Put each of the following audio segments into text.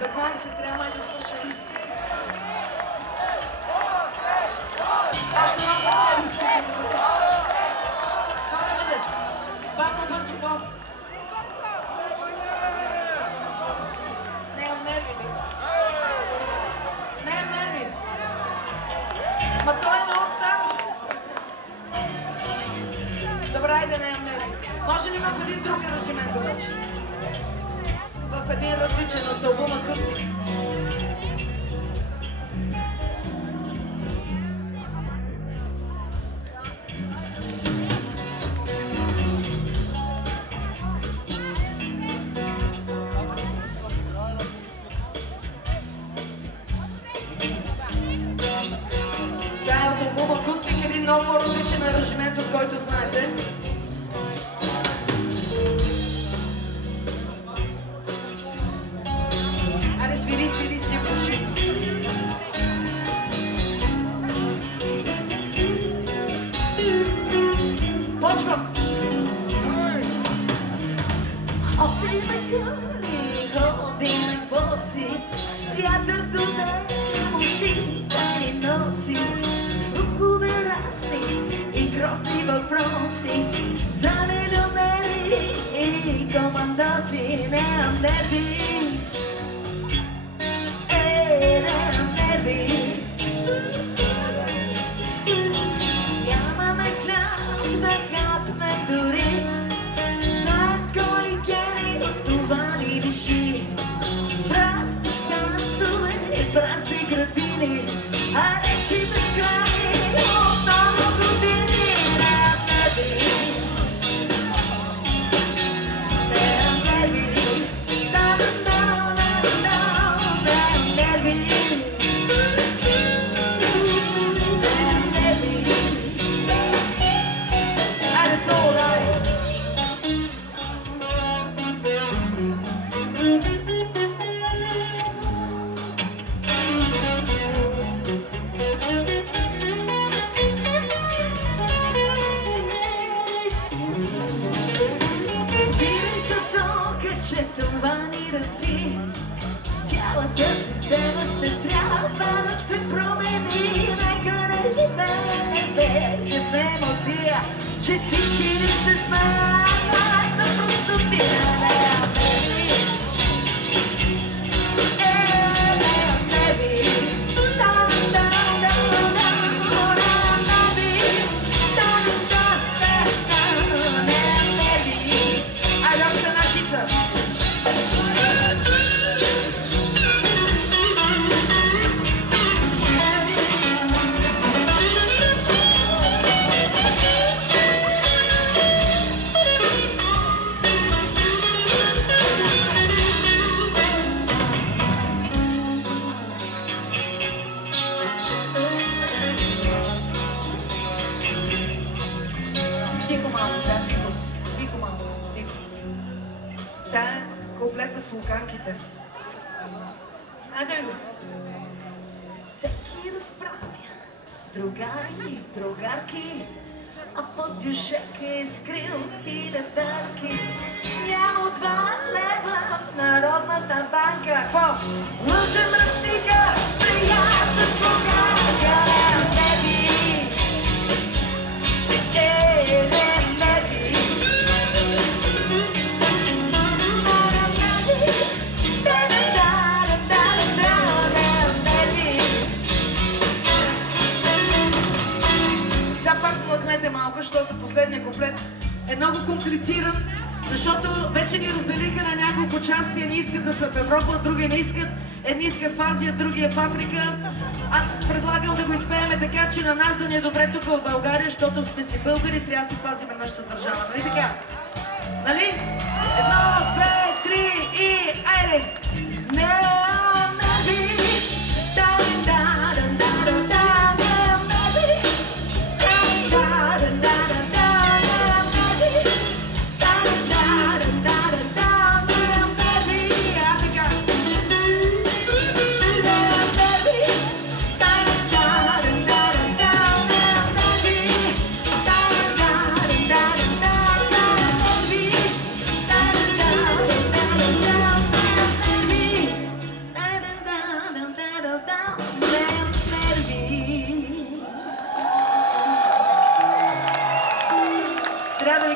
15, трябва да свършим. Още едно парче ли искате да бъде? Това да бъде. Бавно, бързо, бавно. Не имам нерви, ли? Не имам нерви. Ма той е много старо. Добре, айде, не имам нерви. Може ли в един друг аранжимент обаче? В един различен от албум акустик. Това е от албум акустик, един много по-различен аранжимент, от който знаете. Свири с тия пуши. Почвам! Отиваме къли, ходиме боси, вятър студен към уши да ни носи, слухове разни и грозни въпроси за милионери и командоси. Нямам нерви, нямаме хляб да хапнем дори, знаят кой гени от това ни лиши. Празни щандове, празни градини, а речи безкрайни от много години. Нямам нерви, нямам нерви. Че това ни разби, цялата система ще трябва да се промени. Нека не живеем вече в немотия, че всички ни се смеят, аз да простотия. Сега комплета с луканките. Айде го! Всеки разправя другари и другарки, а под дюшека е скрил хилядалки. Няма 2 лева в Народната банка. Какво? Лъже мръсника, прияжда слуганка. Млъкнете малко, защото последният куплет е много комплициран, защото вече ни разделиха на няколко части. Едни искат да са в Европа, други не искат. Едни искат в Азия, други е в Африка. Аз предлагам да го изпееме така, че на нас да ни е добре тук в България, защото сме си българи, трябва да си пазиме нашата държава. Нали така? Нали? 1, 2, 3 и айде!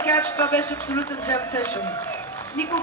кажа, че това беше абсолютен джем сешън. Никога